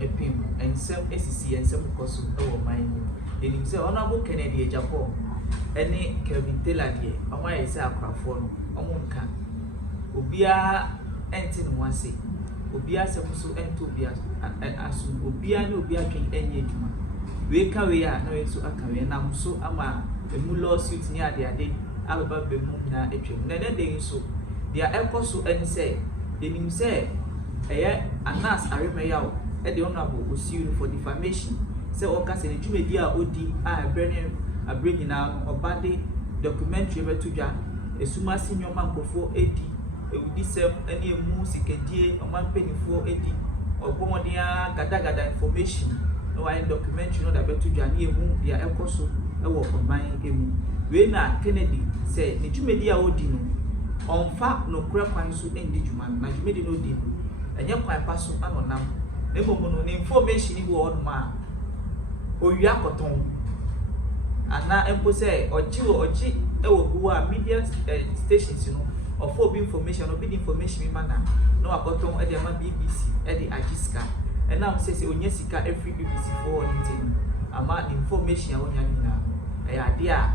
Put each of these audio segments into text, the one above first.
epim ensem esisi ensem koso ewo man denim se honorable Kennedy Japan ene Kevin Taylor de omo ayese akrafo no omo nka obia enti no wase obia se muso enti obia asu obia ne obia twen enye adwuma we ka we ya na we so aka we na muso ama emu lawsuit ni ade ababa bemu na etwem na ne de so dia ekoso eni se denim se eye anas aremeyawo e de honorable osiu for defamation se o ka se ne dwumedi a odi a brene abregyina obade documentary betudwa esuma sinyoma nkofo edi ewudi sem ene emu sikadie omanpenifo edi ogbomodia gada information no wa documentary no da betudwa ne emu dia ekoso e wo oman emu we na Kennedy se ne dwumedi a odi no onfa no kura kwan so endi dwuma na dwumedi no odi no enye kwan pa so anonam emomu no information ni wo oduma owi akoton ana empo se oji ewo buwa media stations no ofo bi information obi information mi mana no akoton e de ma BBC e de agiska ena am se onye sika every BBC for anything ama information a wonya nyina e ade a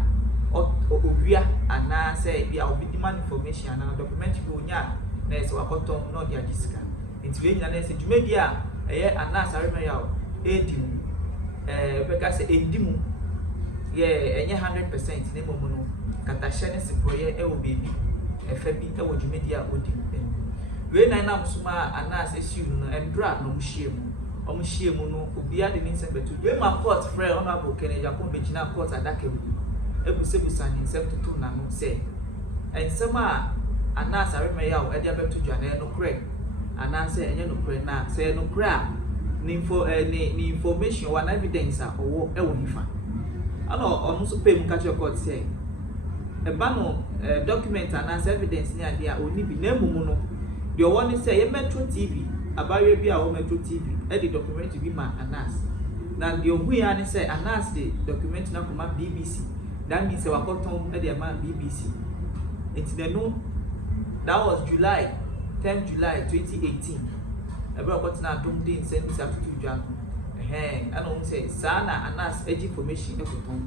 owia ana se bia obi demand information ana documentary bi onya na se akoton no de agiska nti we nyina na se dwumedi a eye ana sarema yawo edim beka se endimu ye enye 100% ne momo no katahye ne sepoye e wo bebi efa bi e wo dwumedi a odi we na na musuma ana se shiu no endra no muhie mu no obi ade ni nsem betu we ma court frere honorable Kennedy Japan begina court adaka mu ebusebusa ni nsem tutu na no se ensem a ana sarema yawo e dia betu dwane no kre ana se enye no kre na se no kre a ni information one evidence a owo e wo hifa ano onu so pay mu catch your court say e ba no document and evidence ni ade a oni bi na mumu no de owo ni say ye Metro TV abawe bi a wo Metro TV e de document bi ma Anas na de ohu ya ni say Anas de document na kuma BBC that means say wakoton e de ma BBC it's the no that was July 10 July 2018 ebe ọkọtị na Dūmp dị nse nse atutu dwa ana o say sana Anas edi information ekoton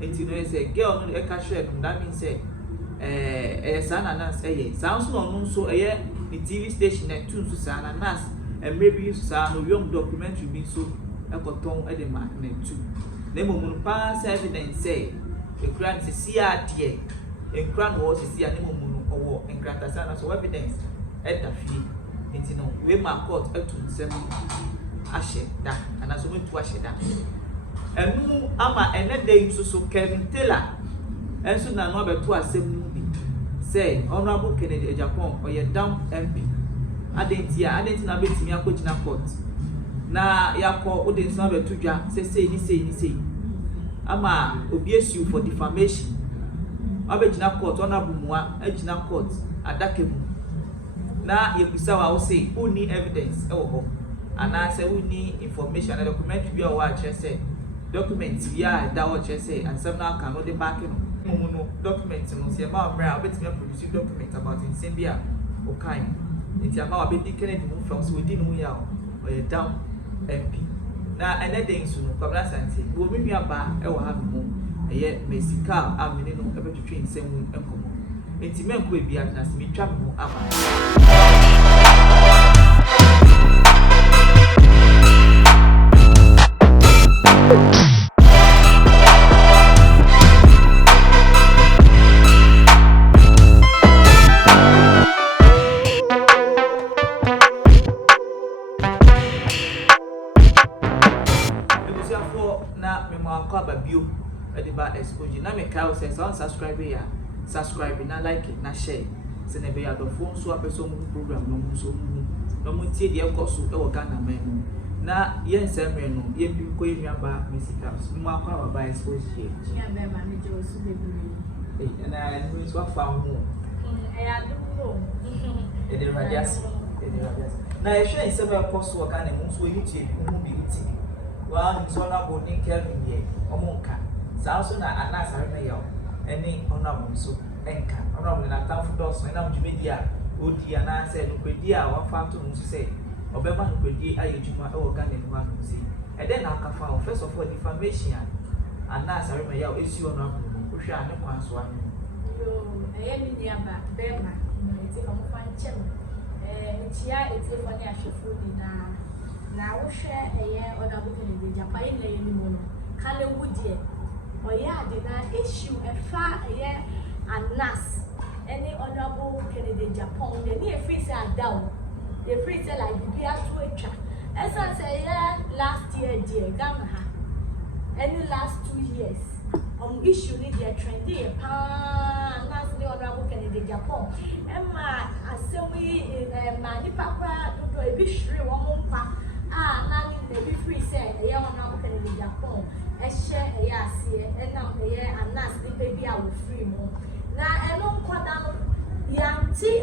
enti no say girl no e ka share no that means say sana Anas sa nso no nso the TV station and tune so sana Anas maybe sa no young documentary bi so ekoton e de ma na tu na mo no pass evidence say the crime se sia de en crime wo se sia na mo no owo en crime sana so evidence e da fi enti no we ma court etu nsem ahye da ana so metu ahye da enu ama ene dey so Kevin Taylor enso na no abetu asem nu bi say honorable Kennedy Japan oye Dūmp MP adenti na betimi akogina court na yakọ odenti na betu dwa say ni ama obi issue for defamation abegina court honorable muwa agina court adakemu na yekusa wa wo say who need evidence e wo ho ana say who need information and document bi o wa che say document ya da wo che say and some now can no dey back no document no say ma mra obetime produce document about in bia o kan nti ama wa be di Kennedy mu from so di no ya o ye Dūmp MP na anything so no kwabra santi wo mi nua ba e wo ha mu eye mesika amene no e betwetwe nsem wu enkomo enti menko bia na se metwa mo aba na me ma kwa babio e de ba Xposed na me ka o se subscribe ya subscribe na like na share se ne be ya do phone so apeso mu program no mu so mu no mu tie de ekoso e wo Ghana man na ye nsemre no ye bi ko ye ba mesika mu akwa ba Xposed ye ya be ma ne jo so be bi na ni so afa ho ya do mo e de radias na e hwe nsemre ekoso wo Ghana mu so yitie mu bi ti wa nso na bo ni Kelvin ye omonka sa so na Anas Aremeyawo eni honorable so enka honorable na tamfo dos na dwumedi a odi ana say no kwedi a wa fa to no say obema no kwedi ayejuma e wo Ghana no ma no si e den na akafa first of all defamation and na sorry me ya esi ono abu no hwe ane kwan so ane yo mi ni aba bema no eti ko mo fan chem ntia eti fo ni ahwefo ni na wo hwe ona bu kan de Japan na ye ni mo no kale wudie oya ade na issue efa anas any honorable Kennedy Japan they need a free say down the free say like be as to etwa esa say last year dear Ghana ha any last 2 years issue ni dey trendy anas the honorable Kennedy Japan emma asemi ma ni papa do e bi hwere wo mo mpa na ni be free say honorable Kennedy Japan ehye ase na anas the baby a wo free mo na eno nkoda no yanti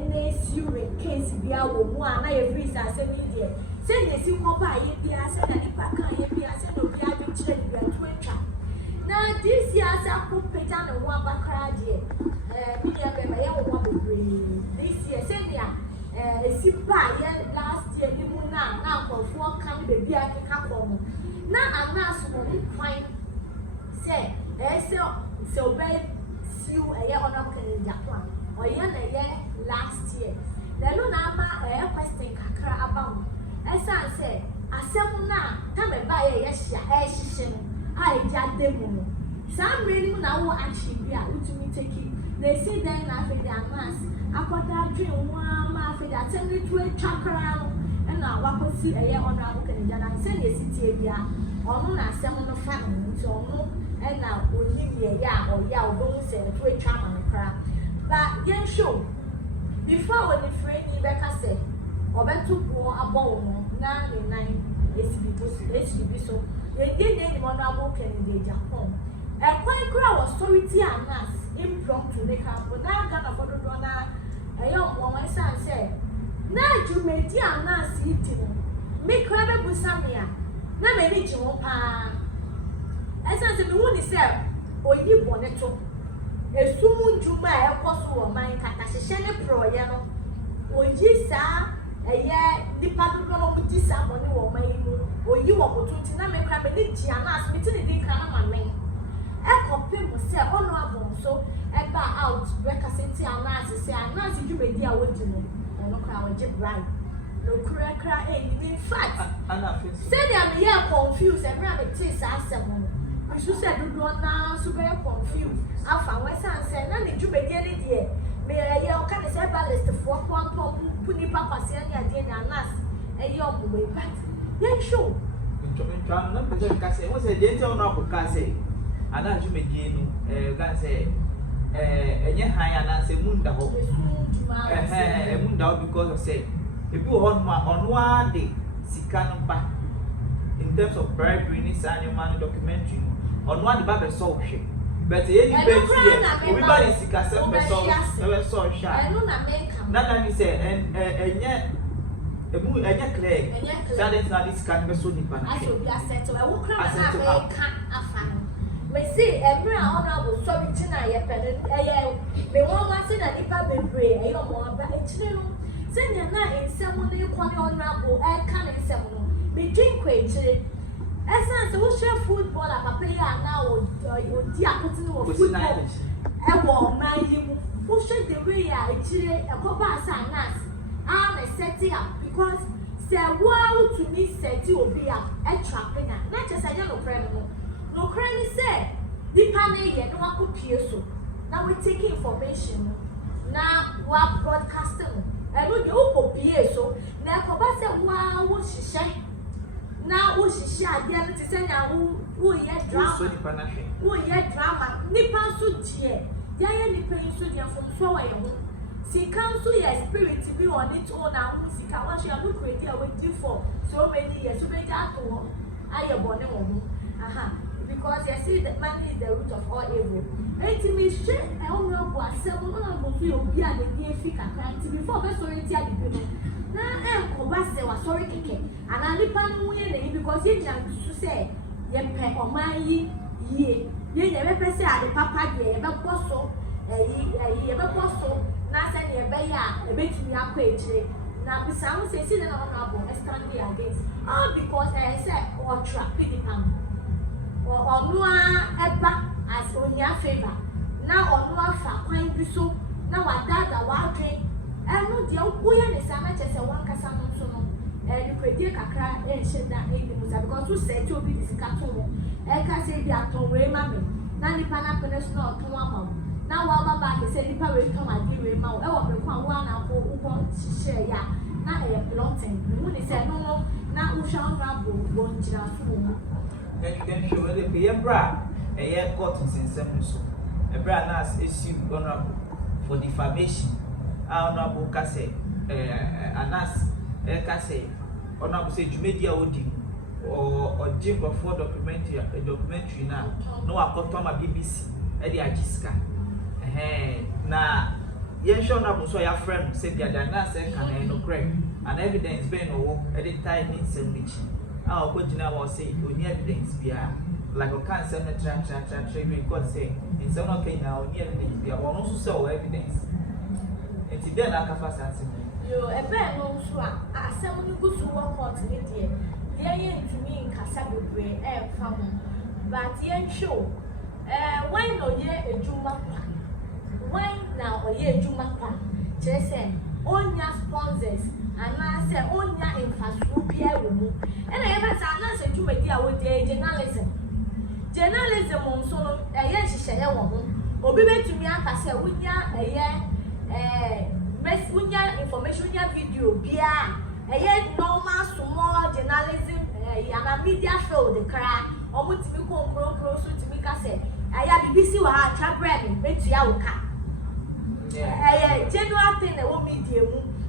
NSU case bia wo mu na ye free sa se ni de se ye si ko ba ye bia se na ni pa kan ye bia se no bia bi kire ni bia to etwa na this year sa ko peta no wa bakra de bi dia be ye wo wa bebre this year se dia esi pa ye last year ni mu na akofo kan be bia keka ko mo na anas mo ni kwan se se obey you honorable Kennedy Japan or last year the no na ma question kakra about esa say asem na ta me ba ye hia hihye no a e ja demu no sam really na wo action bi a utumi take na see then na fe the anas akoda dream wa ma fe the attempt to chakra no na wakosi honorable Kennedy Japan say ye sitie bia onu na asem no fa no nti onu na onimie ya o ya obo se to etwa man kra ba yen show before when the friend ni be ka say obeto po abo no na ne nan SBB so ye ni mo na abo Kennedy Japan kwai kra was authority anas impromptu make up na Ghana for do na mo wan say na jumedi anas iti no me kra be busamia na me ni jiwo pa esa se me woni se oyi boneto esumu njuma ekoso wo man kata hihye ne proye no oyi sa nipa do no mo di sa bone wo man mu oyi wo kotunti na me kra be ni ji anas me ti ne din kana ma men ekope mo se ono abon so eba out rekasenti anas se anas jumedi a wodi no ono kra wo je bribe no kra in fact say they am confused every am say asem you said do na so very confused afa we san say na ne djubedi ani de me ye o kan say balance for puni papa say ani ade na nas e yo mo we but ye show ntwa na be ka say we say de nti ona ko ka say ana djubedi no ga say enye han ya na say munda ho munda ho because of say ebi ho no onwa de sika no ba in terms of bribery ni sanyo man documentary on one the Bible so hwe but any page here everybody sika se be so sha I know na make na me say enye clear that is not this can be so nipa na I should be accept we wo kra na be ka afa we see every honorable so bi tina ye pede me won wa say na nipa bebre mo ba etire no say na ensem no ikwa ni honorable ka na ensem no be drink kwetire esa se wo share football papa ya na o di akoti no football wo man yi mu wo share the way ya etire ekoba asa nas na set up because say wo to me set obi a trapena na chese ya no friend no cranny say di pane ye no akopie so na we take information na wa broadcasting no de o kopie so na ekoba say wo hihye na wo hihye ade no te say na wo ye drama nipa so die ya nipa so die from so wa ye ho sika so ye spirit be on it own na wo sika wa share no create a waiting for so many years so be that to aye bone wo ho because you see that money is the root of all evil. Enti me share e o no bo asem no na bo fi obi a dey fi kakra nti before be sorry ti ade bi no na ko ba se wa sorry keke ana nipa no ye na because ye jan su say ye pe oman yi ye ye be se ade papa de ye be boso ye be boso na se ne be ya e be tumi akọ ejire Now, besides, say, see, the honorable stand against all because I said, or trap it or no ever as on your favor. Now, or no far, quite be so. Now, I doubt the wild drink. And no, the old boy and the son, just a one casano. And you could take a cry and shed that in the Musa because you said to be this cattle. I can say they are to way, mammy. Now, the Panapolis not to one. Now, while back, they said, if I will come and give you a mouth, I will become one and who share ya. Now, I am blotting. The moon said, no, now we shall rabble one jar fool. Then you will be a bra, a year cotton in some so. A bra nas issue honorable for defamation. Honorable Casse, Anas, Casse, honorable say, Jumedia Odi or Jim before documentary now. No, I got on my BBC, Eddie Ajiska. Na yen show na so your friend say the na say can no correct and evidence been no at the time in some which our continue was say you evidence bia like o can say na tra we could say in some okay now you evidence bia one also show evidence and then aka fast answer yo e be no so a asem ni gusu wo court ni de yen ntumi nkasa bebre e fa ho but yen show why no ye ejuma why now or ye Jumapa? Jason, onya sponsors, and I say onya infrastructure woman. And I ever said, to make the journalism. Journalism on so a year she share woman. Or be to me, I say, Winya a year, best Winya information video, beer, a year normal, small journalism, a media show the cry, or what to be called pro to make us say, I have BBC or I trap ramming, bet to Yawaka. General thing that will media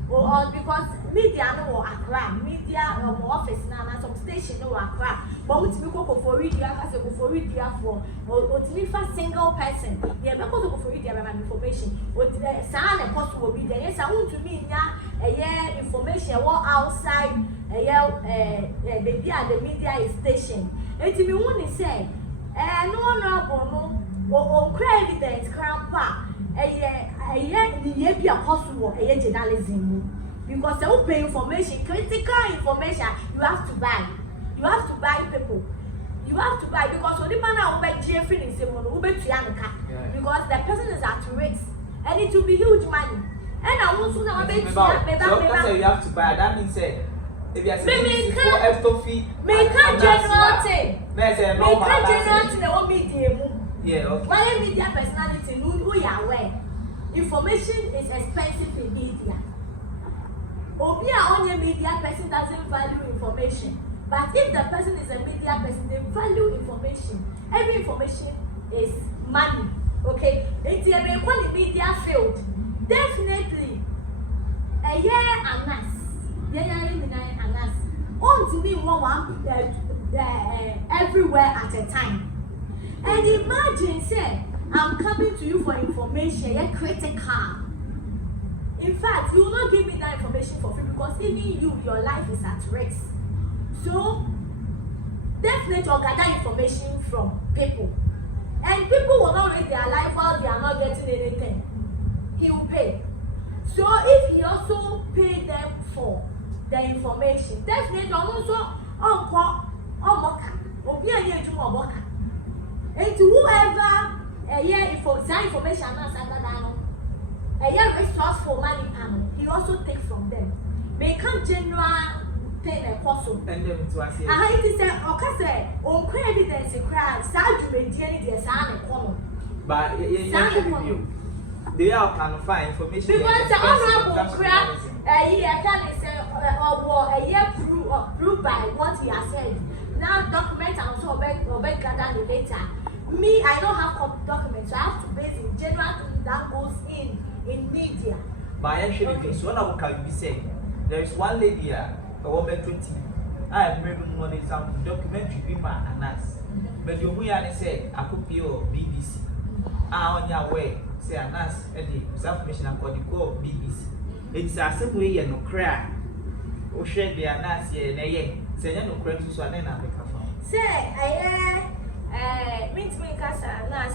or because media no Accra, media office now some station no Accra. But what we go for radio, I say go for radio for or to live a single person. Yeah, because go for radio information. What sound and cost will be there. Yes, I want to mean yeah, information what outside the media station. And to me when they say no or evidence grandpa the be a possible journalism because they will pay information, critical information you have to buy. You have to buy people. You have to buy because when the man will buy GFN in Simon, because the person is at risk and it will be huge money. And I want to know about you have to buy. That means if you are saying for extra fee, make a general thing. Make a general thing that won't be the yeah, okay. Why media personality who you are aware? Information is expensive in media. Obia on your media person doesn't value information. But if the person is a media person, they value information. Every information is money. Okay? If you are in the media field, definitely a year and us. On to me one everywhere at a time. And imagine, say, I'm coming to you for information, you're critical. In fact, you will not give me that information for free because even you, your life is at risk. So, definitely you'll gather information from people. And people will not risk their life while they are not getting anything. He will pay. So, if he also pay them for the information, definitely also and to whoever information resourceful money panel, he also takes from them. May come general thing a possible. And then to us, I say, okay, on evidence, a crowd, Saju may deal the sound common. But they are kind of find information because the honorable crowd, a year can say, or a year proved by what he has said. Now, document and also obey gather later. Me, I don't have documents, so I have to base in general things that goes in media. But actually, so now what can you be saying? There is one lady, a woman 20. I have made one example documentary with my Anas. But you will say, I could be your BBC. On your way, say Anas, and the information I call the call BBC. It's a same way you no cry. Or share the Anas, yeah, say no crimes, so I never say, meet me because I'm not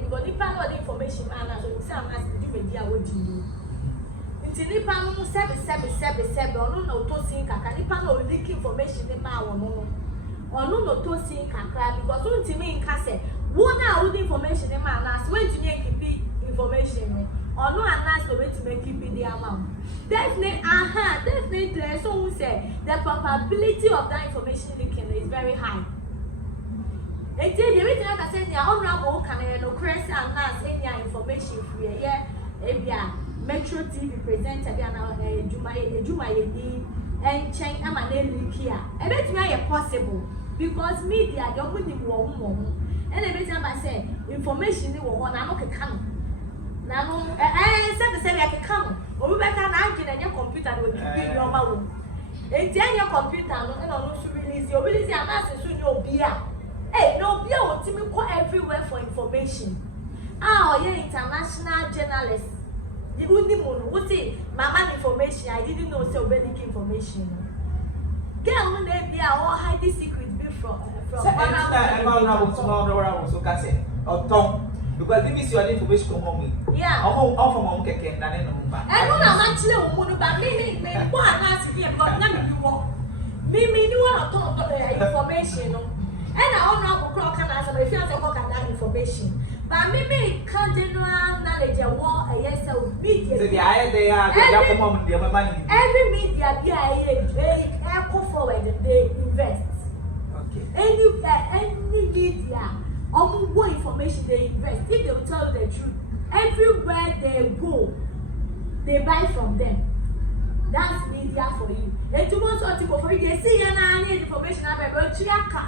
because the panel information man, so some has to do media what you nipa no sebe ono na otosin kaka nipa na leak information ni ma wo no ono no tosin kaka because untimi nka se wo na wo information ni ma na so untimi keep information no ono anas no wetin keep the amount definitely so we say the probability of that information leaking is very high. Eti the reason I say the honorable can no crazy anas any information free ebia Metro TV presenter bi na Juma yedi enchen ama na leak ya ebetumi aye possible because media dey open the wo mo and ebetumi ba say information ni wo ho na no keka no na no say ya keka no obi beka na anke na computer no keep your ma wo enti anya computer no na no so release anas so ni obia no obia wo timi go everywhere for information international journalist. The only one who say mama information, I didn't know so very information. Girl, when they be all hiding secret be from because this is your information come home. Yeah. From home keke na no mba. I know na actually omo ba me go announce here because na me wo. Me ni one of information no. And I don't know how to answer, but if you have to work at that information. But maybe general knowledge and what I yes media. So the idea every media they go forward and they invest. Okay. Any media, more information they invest. If they will tell you the truth, everywhere they go, they buy from them. That's media for you. And to most article for you, they see any information about Chiaka.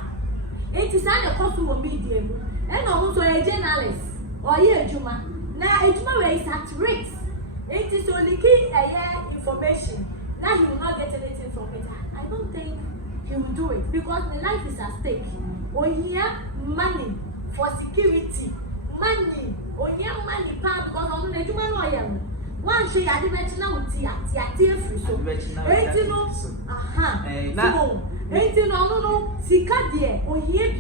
It is not a customer media. And also a journalist or a Juma. Now, a Juma is at risk. It is only key information. Now, he will not get anything from it. I don't think he will do it because the life is at stake. On here, money for security. Money. On here, money, because on the Juma, no, I am. One show you are the now, Tia free so. 18 no, aha. 18 no, Sikadia, on here.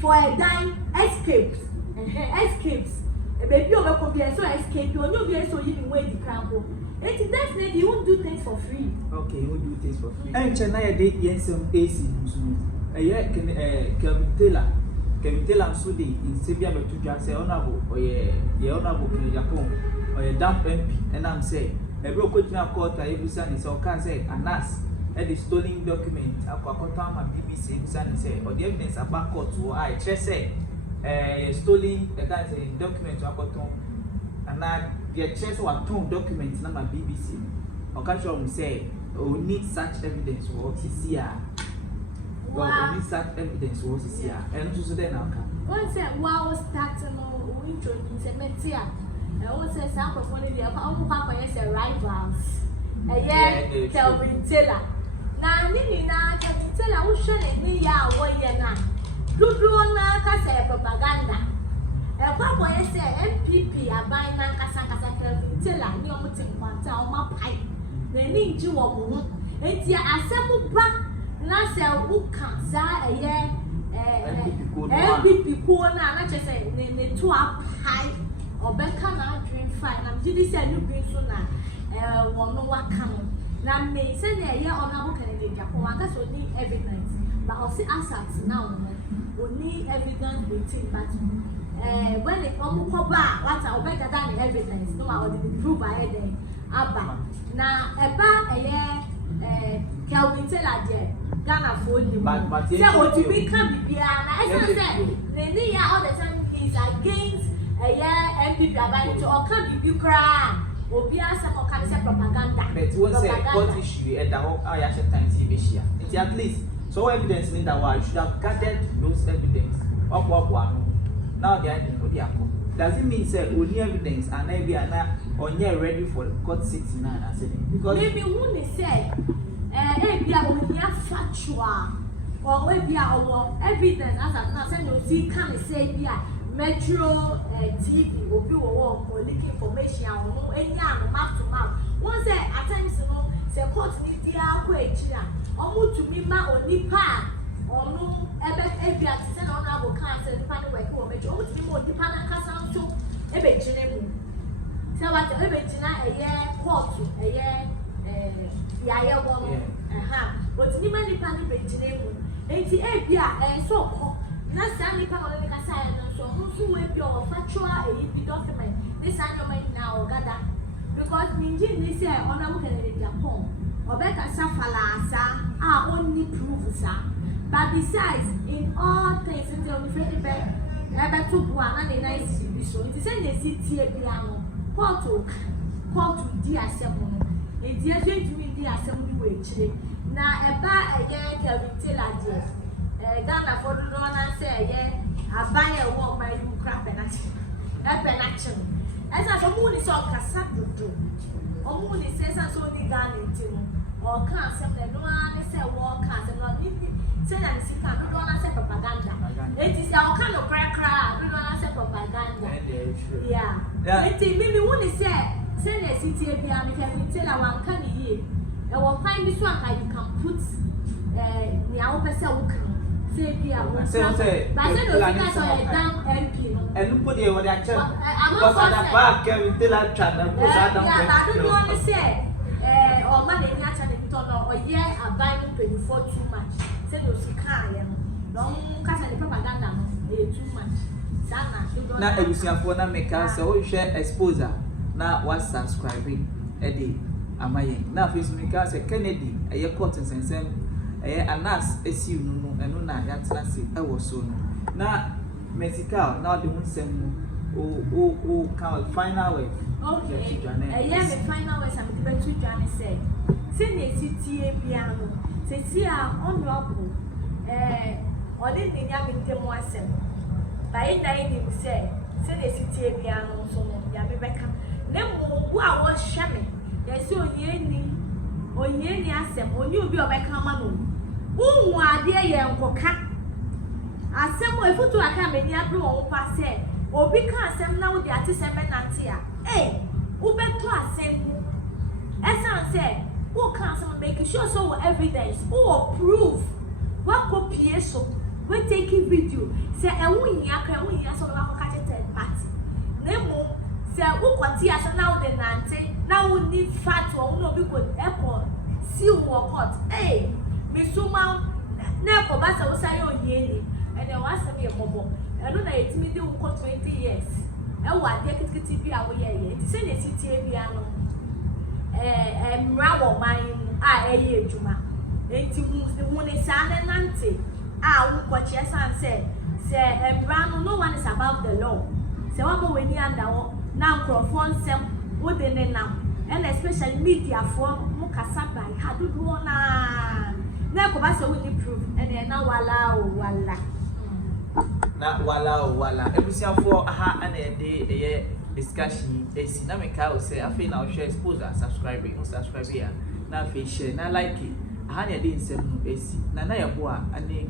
For a dime escapes. A baby over could so escape. You know, be so even way the crampo. It is definitely you won't do things for free. Okay, you won't do things for free. And Chennai date yes some AC. A year can Kevin Taylor so the in Sabia to just say honorable or ye honorable Japon or a Dūmp MP. And I'm saying a broke now court every son is all can say and us. And the stolen document, Aquacotama BBC, Sunny say, or the evidence about court, or I just say, stolen document to Aquaton, and I get chess or two documents, number BBC, or catch on say, oh, need such evidence for CCR. Well, need such evidence for CCR, and to then I'll come. One said, wow, starting on winter in Cemetery. I always say, some of one of the other rivals. Kelvin Taylor. Na nini na Kelvin Taylor wo hwe ne ya wo ye na dodo na ka say propaganda kwa boy say MPP aban na kasa Kelvin Taylor ni omo tinkwanta o mapai na ni nji wo mo enti asemu ba na say wo ka za MPP ko na che say ne to apai obeka na dream fine na mjidi say no green so na wono waka no na me say na ye honorable Kennedy Japan waka so need evidence but also assets now only evidence waiting but when it come ko ba what I obeka than evidence no I will prove by there aba na eba Kelvin Taylor je Ghana for you say o ti be can bibia na e say ne ya all the time is against MPP about to or can be cry Obia some can say propaganda. But one say what issue at the whole Ayasha times here. It's at least so evidence in that one should have gathered those evidence. Now they are in Odiako. Does it mean say only evidence and maybe are not on here ready for court 69 I said because maybe when they say be only factual or maybe our evidence as I said you see can say be Metro TV will be or leak information or any mouth to mouth. One say at times no say court need dia ko ejira omo to me ma onipa ono ebe at say na honorable can say nipa no work o Metro omo to me ma onipa na kasa nso ebe jine mu So what ebegyina court yaya wo no but ni mani pa ni begyina mu enti bia so ko na sa ni pa no ni kasa ya no so nso we bi o factual bi document this annual na o gada because ninji ni say ona wo Kennedy Japan obeka safalasa only prove sa but besides in all things until we fit ebe to bua na ni nice bi so it say na si tie bia no court di asem no e di afetumi di asem ni we chire na eba Coürt la die Ghana for do na say abaye wo ma yu kra penach esa so mu ni so kasa dodo omu ni say so ni Ghana ntino o kan asem no ani say wo kan asem no ni say na si kan do na say propaganda it is o kan no kra do na say propaganda yeah it me woni say na si tie bia me Coürt la wan kan yi e wo find this one how you can put ni awo pese wo kan say bia wo say but say no fika so e down MP no and look dey what they tell because at back Coürt la chat na go sa down yeah but do you say o ma dey nya chat dey to no o ye abai 24 too much say no sika ye no kasa the propaganda no too much sana na ebusiafo na meka say o hwe Xposed na was subscribing amaye na Facebook ka say Kennedy court nsensem anas esi no eno na yatena se so no na medical na de hunsem o ka final way okay me final way some the to Johnny say na tie bia no se ti a honorable odi ni nya me ntemu asem bai dai ni say na tie bia no so no ya me beka na mo wo a wo hwe me yesi onye ni asem onye obi obeka ma no unwu ade ye nkoka asem efutu aka meni abro wo pa se obi ka asem na wo de ate se benante a wo beto asem esan se wo ka asem make sure so evidence wo proof what copy so we take video se enwu nya so ba ko ka third party nemo se wo kwati asem na wo de nante na wo ni fat wo no bi go airport see wo court me suma na ko ba se wo say oye ni ene wa se me bobo eno na etimi de wo 20 years wo ade kitikiti bi a wo ye ti se na sitie bia no mra wo man eye ejuma enti mu ni sa na nante wo ko che san se mra no one is above the law se wa mo weni anda wo na microphone sem wo de ne nam and especially media for mo kasa by hadudu na ko ba se we need proof and na wala na wala ebusiafo aha ana de discussion esi na meka o say afi na o share Xposed subscribe ya na afi share na like aha na de nsem no esi na ya bo a ane